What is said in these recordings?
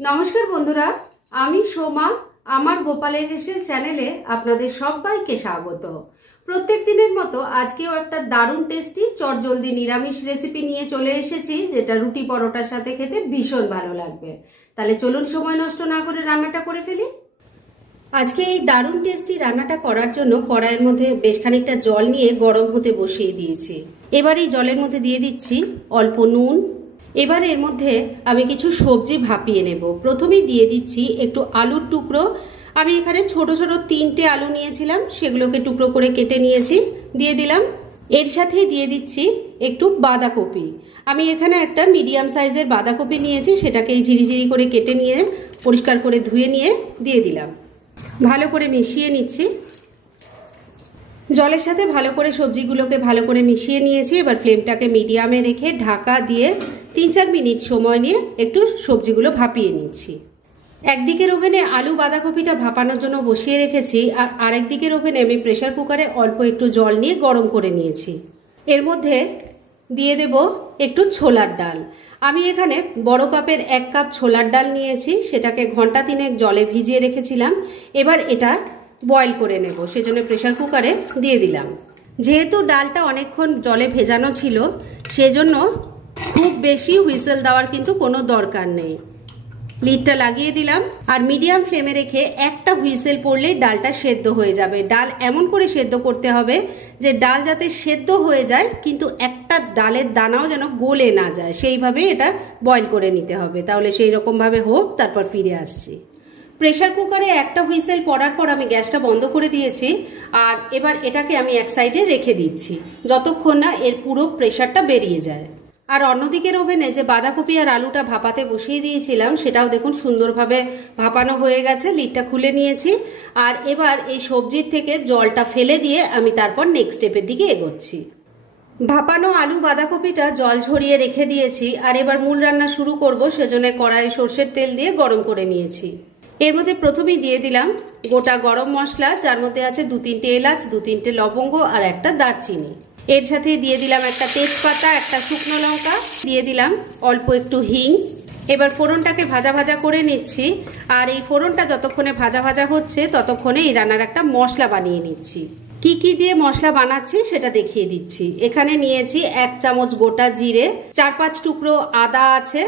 নমস্কার বন্ধুরা, আমি সোমা। আমার গোপালের হেসেল চ্যানেলে আপনাদের সবাইকে স্বাগত। প্রত্যেক দিনের মতো আজকেও একটা দারুণ টেস্টি চটজলদি নিরামিষ রেসিপি নিয়ে চলে এসেছি, যেটা রুটি পরোটার সাথে খেতে ভীষণ ভালো লাগবে। তাহলে চলুন সময় নষ্ট না করে রান্নাটা করে ফেলি। আজকে এই দারুণ টেস্টি রান্নাটা করার জন্য কড়াইয়ের মধ্যে বেশ খানিকটা জল নিয়ে গরম হতে বসিয়ে দিয়েছি। এবার এই জলের মধ্যে দিয়ে দিচ্ছি অল্প নুন। এবার এর মধ্যে আমি কিছু সবজি ভাপিয়ে নেব। প্রথমেই দিয়ে দিচ্ছি একটু আলুর টুকরো। আমি এখানে ছোট ছোট 3টে আলু নিয়েছিলাম, সেগুলোকে টুকরো করে কেটে নিয়েছি, দিয়ে দিলাম। এর সাথেই দিয়ে দিচ্ছি একটু বাঁধাকপি। আমি এখানে একটা মিডিয়াম সাইজের বাঁধাকপি নিয়েছি, সেটাকে এই ঝিরিঝিরি করে কেটে নিয়ে পরিষ্কার করে ধুয়ে নিয়ে দিয়ে দিলাম। ভালো করে মিশিয়ে নিচ্ছি। জলের সাথে ভালো করে সবজিগুলোকে ভালো করে মিশিয়ে নিয়েছি। এবার ফ্লেমটাকে মিডিয়ামে রেখে ঢাকা দিয়ে 3-4 মিনিট সময় নিয়ে একটু সবজিগুলো ভাপিয়ে নিচ্ছি। একদিকের ওভেনে আলু বাঁধাকপিটা ভাপানোর জন্য বসিয়ে রেখেছি, আর আরেক দিকের ওভেনে আমি প্রেসার কুকারে অল্প একটু জল নিয়ে গরম করে নিয়েছি। এর মধ্যে দিয়ে দেব একটু ছোলার ডাল। আমি এখানে বড় কাপের 1 কাপ ছোলার ডাল নিয়েছি, সেটাকে ঘন্টা 3 জলে ভিজিয়ে রেখেছিলাম। এবার এটা বয়েল করে নেব, সেজন্য প্রেসার কুকারে দিয়ে দিলাম। যেহেতু ডালটা অনেকক্ষণ জলে ভেজানো ছিল, সেজন্য খুব বেশি হুইসেল দেওয়ার কিন্তু কোনো দরকার নেই। লিডটা লাগিয়ে দিলাম, আর মিডিয়াম ফ্লেমে রেখে একটা হুইসেল পড়লেই ডালটা সেদ্ধ হয়ে যাবে। ডাল এমন করে সেদ্ধ করতে হবে যে ডাল যাতে সেদ্ধ হয়ে যায়, কিন্তু একটা ডালের দানাও যেন গলে না যায়, সেইভাবে এটা বয়েল করে নিতে হবে। তাহলে সেই রকমভাবে হোক, তারপর ফিরে আসছি। প্রেসার কুকারে একটা হুইসেল পড়ার পর আমি গ্যাসটা বন্ধ করে দিয়েছি, আর এবার এটাকে আমি এক সাইডে রেখে দিচ্ছি যতক্ষণ না এর পুরো প্রেসারটা বেরিয়ে যায়। আর অন্যদিকের ওভেনে যে বাঁধাকপি আর আলুটা ভাপাতে বসিয়ে দিয়েছিলাম, সেটাও দেখুন সুন্দরভাবে ভাপানো হয়ে গেছে। লিডটা খুলে নিয়েছি, আর এবার এই সবজির থেকে জলটা ফেলে দিয়ে আমি তারপর নেক্সট স্টেপের দিকে এগোচ্ছি। ভাপানো আলু বাঁধাকপিটা জল ঝরিয়ে রেখে দিয়েছি, আর এবার মূল রান্না শুরু করব। সেজন্য কড়াইয়ে সর্ষের তেল দিয়ে গরম করে নিয়েছি। এর মধ্যে প্রথমেই দিয়ে দিলাম গোটা গরম মশলা, যার মধ্যে আছে 2-3টে এলাচ, 2-3টে লবঙ্গ আর একটা দারচিনি। এর সাথে দিয়ে দিলাম একটা তেজপাতা, একটা শুকনো লঙ্কা, দিয়ে দিলাম অল্প একটু হিং। এবার ফোড়নটাকে ভাজা ভাজা করে নিচ্ছি, আর এই ফোড়নটা যতক্ষণে ভাজা ভাজা হচ্ছে ততক্ষণে এই রান্নার একটা মশলা বানিয়ে নিচ্ছি। কি কি দিয়ে মশলা বানাচ্ছি সেটা দেখিয়ে দিচ্ছি। এখানে নিয়েছি 1 চামচ গোটা জিরে, 4-5 টুকরো আদা আছে,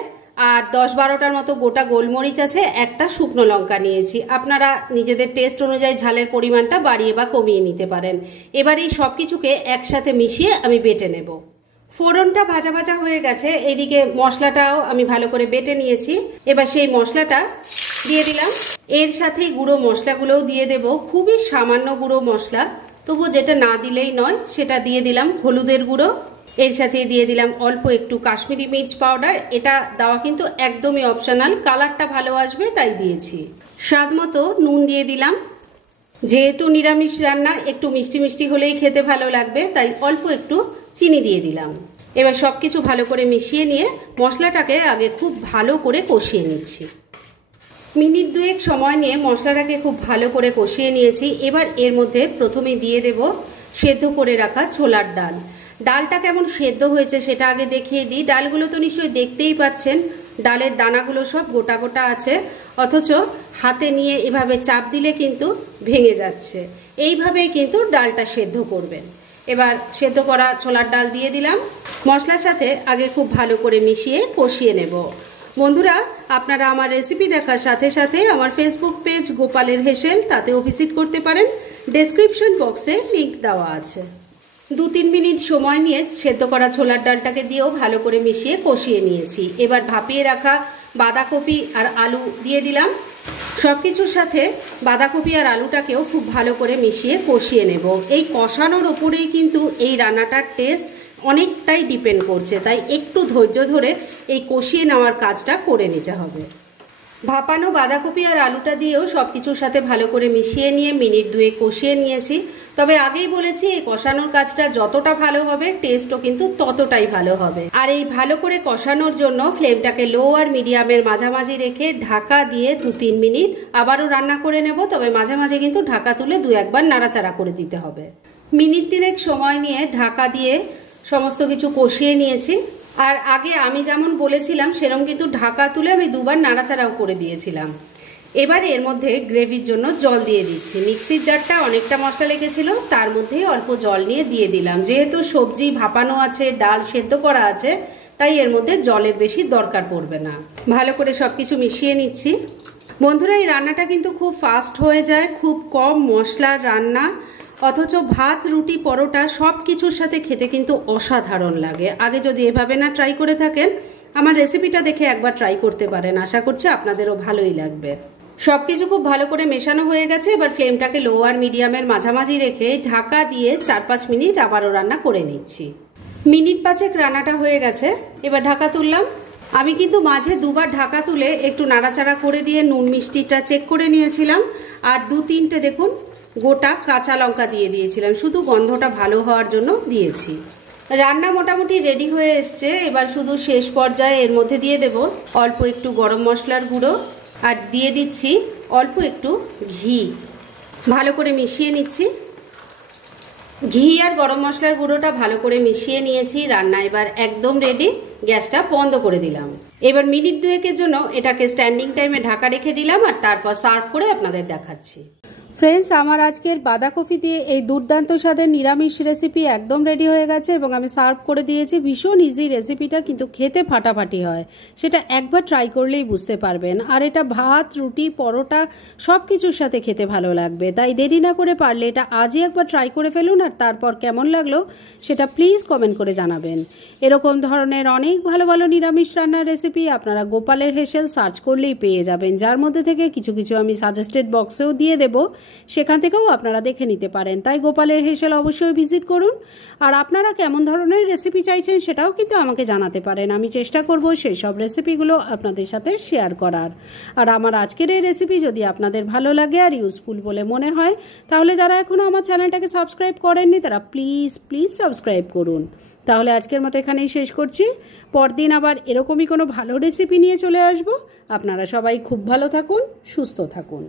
আর 10-12টার মতো গোটা গোলমরিচ আছে, একটা শুকনো লঙ্কা নিয়েছি। আপনারা নিজেদের টেস্ট অনুযায়ী ঝালের পরিমাণটা বাড়িয়ে বা কমিয়ে নিতে পারেন। এবার এই সব কিছুকে একসাথে মিশিয়ে আমি বেটে নেব। ফোড়নটা ভাজা ভাজা হয়ে গেছে, এদিকে মশলাটাও আমি ভালো করে বেটে নিয়েছি। এবার সেই মশলাটা দিয়ে দিলাম। এর সাথে গুঁড়ো মশলাগুলোও দিয়ে দেব, খুবই সামান্য গুঁড়ো মশলা, তবু যেটা না দিলেই নয় সেটা দিয়ে দিলাম হলুদের গুঁড়ো। এর সাথে দিয়ে দিলাম অল্প একটু কাশ্মীরি মির্চ পাউডার। এটা দেওয়া কিন্তু একদমই অপশনাল, কালারটা ভালো আসবে তাই দিয়েছি। স্বাদ মতো নুন দিয়ে দিলাম। যেহেতু নিরামিষ রান্না, একটু মিষ্টি মিষ্টি হলেই খেতে ভালো লাগবে, তাই অল্প একটু চিনি দিয়ে দিলাম। এবার সবকিছু ভালো করে মিশিয়ে নিয়ে মশলাটাকে আগে খুব ভালো করে কষিয়ে নিচ্ছি। মিনিট 2 সময় নিয়ে মশলাটাকে খুব ভালো করে কষিয়ে নিয়েছি। এবার এর মধ্যে প্রথমে দিয়ে দেব সেদ্ধ করে রাখা ছোলার ডাল। ডালটা কেমন সেদ্ধ হয়েছে সেটা আগে দেখিয়ে দিই। ডালগুলো তো নিশ্চয়ই দেখতেই পাচ্ছেন, ডালের দানাগুলো সব গোটা গোটা আছে, অথচ হাতে নিয়ে এভাবে চাপ দিলে কিন্তু ভেঙে যাচ্ছে। এইভাবেই কিন্তু ডালটা সেদ্ধ করবেন। এবার সেদ্ধ করা ছোলার ডাল দিয়ে দিলাম। মশলার সাথে আগে খুব ভালো করে মিশিয়ে কষিয়ে নেব। বন্ধুরা, আপনারা আমার রেসিপি দেখার সাথে সাথে আমার ফেসবুক পেজ গোপালের হেসেল, তাতেও ভিজিট করতে পারেন। ডেসক্রিপশন বক্সে লিংক দেওয়া আছে। 2-3 মিনিট সময় নিয়ে সেদ্ধ করা ছোলার ডালটাকে দিয়েও ভালো করে মিশিয়ে কষিয়ে নিয়েছি। এবার ভাপিয়ে রাখা বাঁধাকপি আর আলু দিয়ে দিলাম। সবকিছুর সাথে বাঁধাকপি আর আলুটাকেও খুব ভালো করে মিশিয়ে কষিয়ে নেব। এই কষানোর ওপরেই কিন্তু এই রান্নাটার টেস্ট অনেকটাই ডিপেন্ড করছে, তাই একটু ধৈর্য ধরে এই কষিয়ে নেওয়ার কাজটা করে নিতে হবে। ভাপানো বাঁধাকপি আর আলুটা দিয়েও সবকিছুর সাথে ভালো করে মিশিয়ে নিয়ে মিনিট 2 কষিয়ে নিয়েছি। তবে আগেই বলেছি, এই কষানোর কাজটা যতটা ভালো হবে, টেস্টও কিন্তু ততটাই ভালো হবে। আর এই ভালো করে কষানোর জন্য ফ্লেমটাকে লো আর মিডিয়ামের মাঝামাঝি রেখে ঢাকা দিয়ে 2-3 মিনিট আবারও রান্না করে নেব। তবে মাঝে মাঝে কিন্তু ঢাকা তুলে 2-1 বার নাড়াচাড়া করে দিতে হবে। মিনিট 3 সময় নিয়ে ঢাকা দিয়ে সমস্ত কিছু কষিয়ে নিয়েছি। আর আগে আমি যেমন বলেছিলাম সেরকম কিন্তু ঢাকা তুলে আমি দুবার নাড়াচাড়াও করে দিয়েছিলাম। এবার এর মধ্যে গ্রেভির জন্য জল দিয়ে দিচ্ছি। মিক্সির জারটা অনেকটা মশলা লেগেছিল, তার মধ্যে অল্প জল নিয়ে দিয়ে দিলাম। যেহেতু সবজি ভাপানো আছে, ডাল সেদ্ধ করা আছে, তাই এর মধ্যে জলের বেশি দরকার পড়বে না। ভালো করে সবকিছু মিশিয়ে নিচ্ছি। বন্ধুরা, এই রান্নাটা কিন্তু খুব ফাস্ট হয়ে যায়, খুব কম মশলার রান্না, অথচ ভাত, রুটি, পরোটা সব কিছুর সাথে খেতে কিন্তু অসাধারণ লাগে। আগে যদি এভাবে না ট্রাই করে থাকেন, আমার রেসিপিটা দেখে একবার ট্রাই করতে পারেন। আশা করছি আপনাদেরও ভালোই লাগবে। সবকিছু খুব ভালো করে মেশানো হয়ে গেছে। এবার ফ্লেমটাকে লো আর মিডিয়ামের মাঝামাঝি রেখে ঢাকা দিয়ে 4-5 মিনিট আবারও রান্না করে নিচ্ছি। মিনিট 5 রান্নাটা হয়ে গেছে, এবার ঢাকা তুললাম। আমি কিন্তু মাঝে দুবার ঢাকা তুলে একটু নাড়াচাড়া করে দিয়ে নুন মিষ্টিটা চেক করে নিয়েছিলাম, আর 2-3টে দেখুন গোটা কাঁচা লঙ্কা দিয়ে দিয়েছিলাম, শুধু গন্ধটা ভালো হওয়ার জন্য দিয়েছি। রান্না মোটামুটি রেডি হয়ে এসছে। এবার শুধু শেষ পর্যায়ে এর মধ্যে দিয়ে দেব অল্প একটু গরম মশলার গুঁড়ো, আর দিয়ে দিচ্ছি অল্প একটু ঘি। ভালো করে মিশিয়ে নিচ্ছি। ঘি আর গরম মশলার গুঁড়োটা ভালো করে মিশিয়ে নিয়েছি। রান্না এবার একদম রেডি। গ্যাসটা বন্ধ করে দিলাম। এবার মিনিট 2 জন্য এটাকে স্ট্যান্ডিং টাইমে ঢাকা রেখে দিলাম, আর তারপর সার্ভ করে আপনাদের দেখাচ্ছি। ফ্রেন্ডস, আমার আজকের বাঁধাকপি দিয়ে এই দুর্দান্ত স্বাদের নিরামিষ রেসিপি একদম রেডি হয়ে গেছে এবং আমি সার্ভ করে দিয়েছি। ভীষণ ইজি রেসিপিটা, কিন্তু খেতে ফাটাফাটি হয়। সেটা একবার ট্রাই করলেই বুঝতে পারবেন। আর এটা ভাত, রুটি, পরোটা সব কিছুর সাথে খেতে ভালো লাগবে। তাই দেরি না করে পারলে এটা আজই একবার ট্রাই করে ফেলুন, আর তারপর কেমন লাগলো সেটা প্লিজ কমেন্ট করে জানাবেন। এরকম ধরনের অনেক ভালো ভালো নিরামিষ রান্নার রেসিপি আপনারা গোপালের হেসেল সার্চ করলেই পেয়ে যাবেন, যার মধ্যে থেকে কিছু কিছু আমি সাজেস্টেড বক্সেও দিয়ে দেবো, সেখান থেকেও আপনারা দেখে নিতে পারেন। তাই গোপালের হেসেল অবশ্যই ভিজিট করুন। আর আপনারা কেমন ধরনের রেসিপি চাইছেন সেটাও কিন্তু আমাকে জানাতে পারেন। আমি চেষ্টা করব সেই সব রেসিপিগুলো আপনাদের সাথে শেয়ার করার। আর আমার আজকের এই রেসিপি যদি আপনাদের ভালো লাগে আর ইউজফুল বলে মনে হয়, তাহলে যারা এখনও আমার চ্যানেলটাকে সাবস্ক্রাইব করেননি তারা প্লিজ সাবস্ক্রাইব করুন। তাহলে আজকের মতো এখানেই শেষ করছি। পরদিন আবার এরকমই কোনো ভালো রেসিপি নিয়ে চলে আসব। আপনারা সবাই খুব ভালো থাকুন, সুস্থ থাকুন।